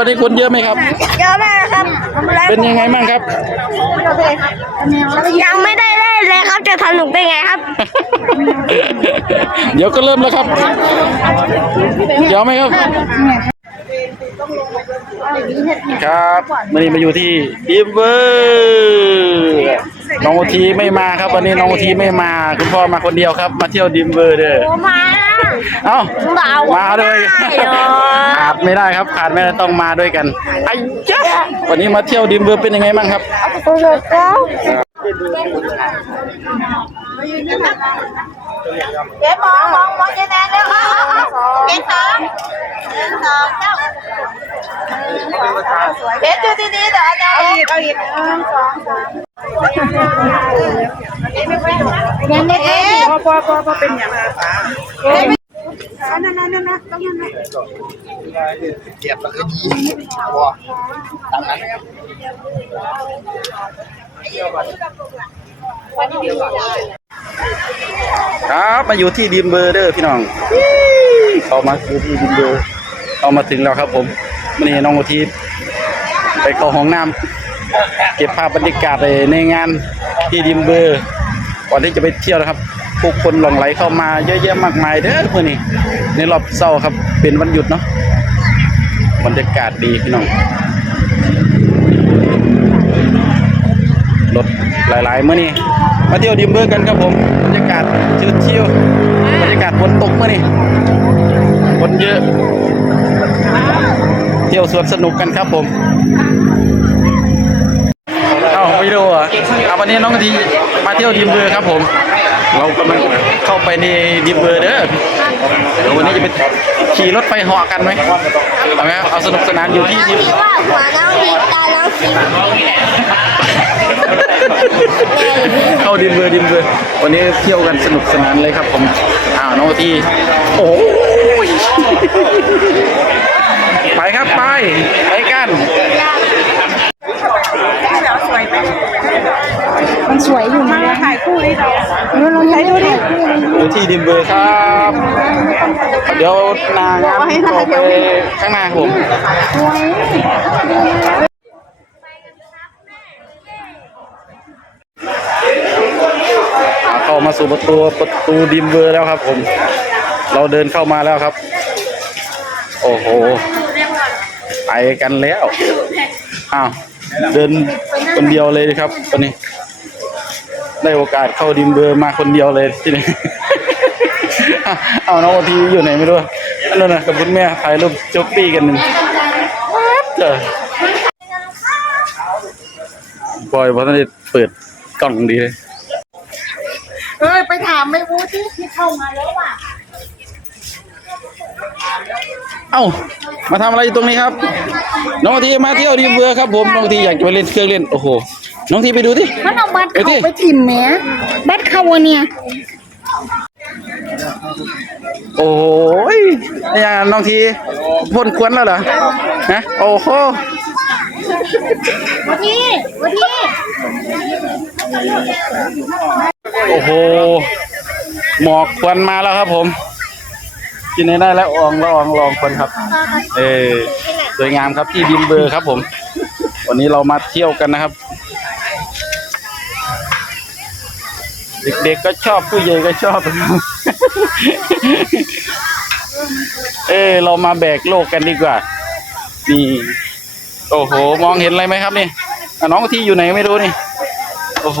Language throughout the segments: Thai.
วันนี้คนเยอะไหมครับ เยอะมากครับเป็นยังไงบ้างครับยังไม่ได้เล่นเลยครับจะสนุกได้ไงครับ เดี๋ยวก็เริ่มแล้วครับเดี๋ยวไหมครับครับวันนี้มาอยู่ที่ดิมเวอร์น้องโอทีไม่มาครับ วันนี้น้องโอทีไม่มา คุณพ่อมาคนเดียวครับ มาเที่ยวดิมเวอร์เด้อมา เอ้าเรามาด้วยไม่ได้หรอขาดไม่ได้ครับขาดไม่ได้ต้องมาด้วยกันไอ้จ๊ะวันนี้มาเที่ยวดิมเวอร์เป็นยังไงบ้างครับตัวเล็กแล้วเจ๊มองมองมองยังไงเร็ว เจ๊สองเจ๊สองเจ้าเจ๊ดูดีๆเดี๋ยวเอาอีกเอาอีกหนึ่งสองสามยังไม่เอ๊ะพอพอพอพอเป็นอย่าง ครับมาอยู่ที่ดิมเบอร์เด้อพี่น้องเข้ามาอยู่ที่ดิมเบอร์เอามาถึงแล้วครับผมวันนี้น้องโอทีไปเข้าห้องน้ำเก็บภาพบรรยากาศในงานที่ดิมเบอร์ก่อนที่จะไปเที่ยวนะครับผู้คนหลั่งไหลเข้ามาเยอะแยะมากมายเด้อเมื่อนี้ในรอบเช้าครับ เป็นวันหยุดเนาะบรรยากาศดีพี่น้องรถหลายๆเมื่อนี้ มาเที่ยวดิมเบอร์กันครับผมบรรยากาศชิวๆบรรยากาศฝนตกเมื่อนี้คนเยอะ เที่ยวสวนสนุกกันครับผมเอาไม่ดูอะเอาวันนี้น้องกะทีมาเที่ยวดิมเบอร์ครับผม เรากำลังเข้าไปในดิมเบอร์เด้อเดี๋ยววันนี้จะไปขี่รถไฟหาะกันไหมเอาไหมเอาสนุกสนานอยู่ที่ดิมหัวน้องมีตาน้องสี เข้าดิมเบอร์ดิมเบอร์วันนี้เที่ยวกันสนุกสนานเลยครับผมอ้าวน้องกะทีโอ้ยไปครับไปไปกันมันสวยอยู่นะถ่ายคู่เลยเราเราถ่ายดูดิอยู่ที่ดิมเบอร์ครับเดี๋ยวนางงานต่อไปข้างหน้าครับผม สวย อ่าเข้า มาสู่ประตูประตูดิมเบอร์แล้วครับ ผม เราเดินเข้ามาแล้วครับ โอ้โหไปกันแล้วอ้าวเดินคนเดียวเลยครับตอนนี้ ได้โอกาสเข้าดิมเบอร์มาคนเดียวเลยที่นี่เอาน้องโอทีอยู่ไหนไม่รู้นั่นนะกับคุณแม่ถ่ายรูปจ็อปปี้กันหนึ่งเจอปล่อยพระตอนนี้เปิดกล่องดีเลย เอ้ยไปถามไม่รู้ที่ที่เข้ามาแล้วอะเอ้ามาทำอะไรอยู่ตรงนี้ครับ น้องทีมาเที่ยวดีเบือครับผมน้องทีอยากจะไปเล่นเครื่องเล่นโอ้โหน้องทีไปดูที่มันเอาบัตรเดี๋ยวดิเข้าไปทิมแหมบัตรเข้าอะเนี่ยโอ้ยนี่อะน้องทีพ่นควันแล้วเหรอฮะโอ้โหวันนี้วันนี้ โอ้โห หมอกควันมาแล้วครับผม กินให้ได้แล้วอองละอองลองควันครับ เออสวยงามครับที่ดิมเบอร์ครับผม วันนี้เรามาเที่ยวกันนะครับ เด็กๆก็ชอบผู้ใหญ่ก็ชอบ เออเรามาแบกโลกกันดีกว่า นี่ โอ้โห มองเห็นอะไรไหมครับนี่น้องที่อยู่ไหนไม่รู้นี่ โอ้โห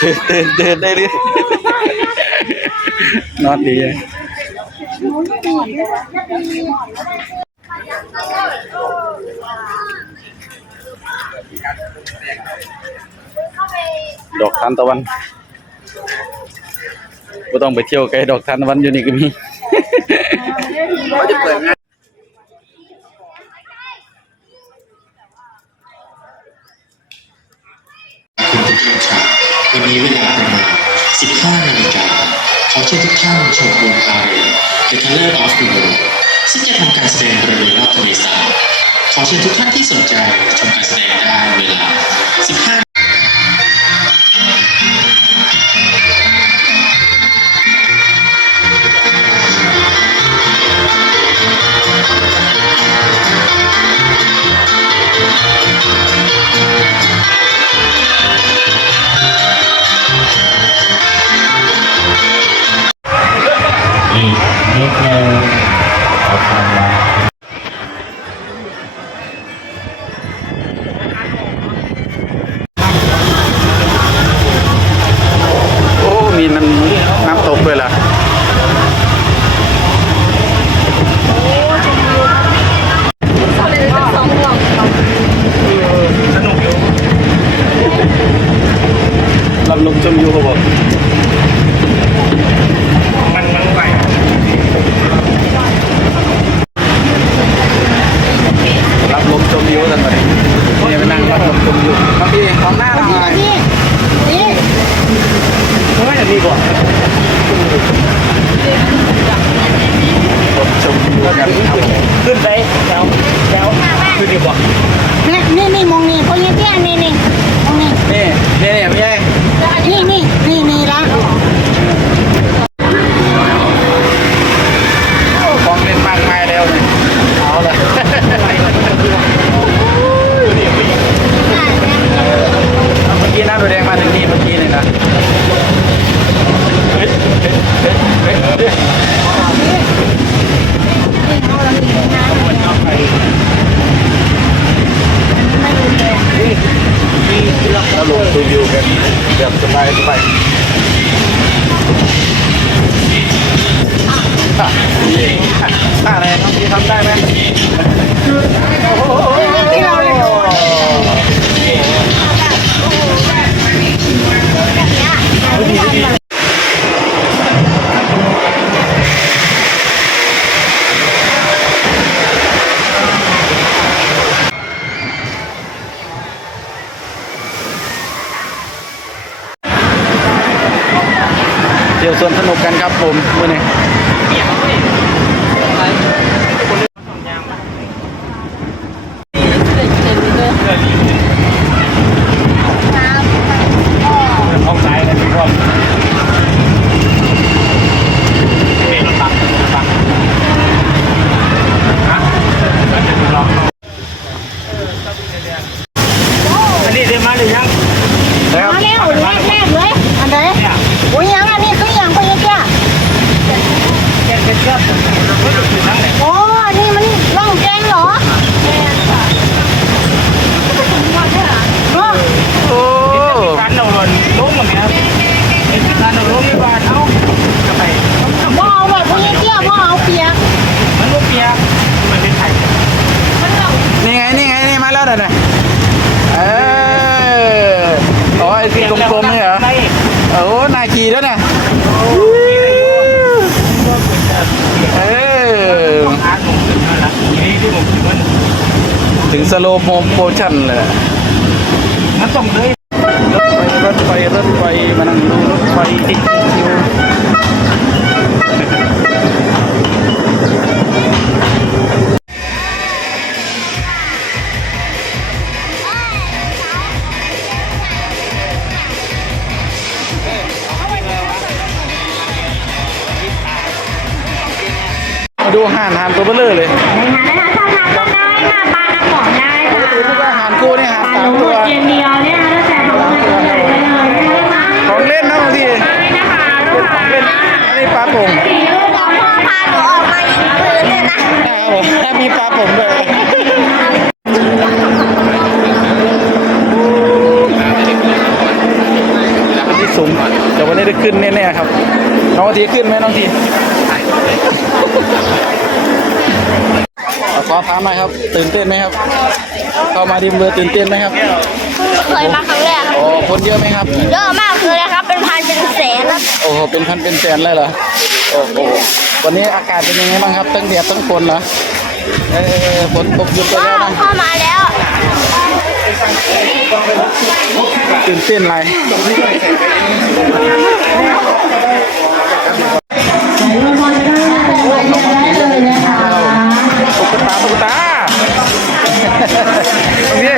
เดินเดินตื่นได้หรืนอนดีดอกทานตะวันก็ต้องไปเที่ยวไกลดอกทานตะวันอยู่นี่ก็มีไปดิไป ประมาณ15นาฬิกาขอเชิญทุกท่านชมวงพาเหรด The Color of the World ซึ่งจะทำการแสดงบริเวณรอบทะเลสาบขอเชิญทุกท่านที่สนใจชมการแสดงได้เวลา 15 นะแล้วลงตัวิวกันแบบสบายสบาย เดี่ยวส่วนสนุกกันครับผมมื่อนี้ห้องไหนกันทุกคนอันนี้เดี๋ยวมาหรือยังนะครับ มาแล้วแรกแรกเลยอันไหนโอ้ยยังอันนี้คือยังพวกนี้เตี้ยโอ้อันนี้มันล่องแกงเหรอเออ โอ้ การเราหล่นล้มเหมือนกันการเราล้มไม่บาดเอ้าจะไป บ่เอาแบบพวกนี้เตี้ยบ่เอาเปียก มันลูกเปียมันเป็นไข่ นี่ไง นี่ไง นี่มาแล้วเดี๋ยวนะเอออ๋อไอ้ที่กลมๆนี่เหรอ ไม่ โอ้นายขี่แล้วเนี่ยเออ อาร์ตผมถึงนั่นแหละนี่ที่ผมคิดว่า ถึง สโลโมโมชั่นเลยมันต้องเลยรถไฟรถไฟรถไฟมานั่งดูรถไฟติดคิว นนี้ได้ขึ้นแน่ๆครับ น้องทีขึ้นไหมน้องทีขอถามหน่อยครับ ตื่นเต้นไหมครับ เข้ามาดิมเบอร์ตื่นเต้นไหมครับ เคยมาครั้งแรกครับโอ้คนเยอะไหมครับเยอะมากเลยครับ เป็นพันเป็นแสนครับโอ้โหเป็นพันเป็นแสนเลยเหรอโอ้โหวันนี้อากาศเป็นยังไงบ้างครับตั้งแดดตั้งฝนเหรอ เออฝนตกหยุดไปแล้วนะเข้ามาแล้วตื่นเต้นอะไรตุ๊กตาตุ๊กตาตรงนี้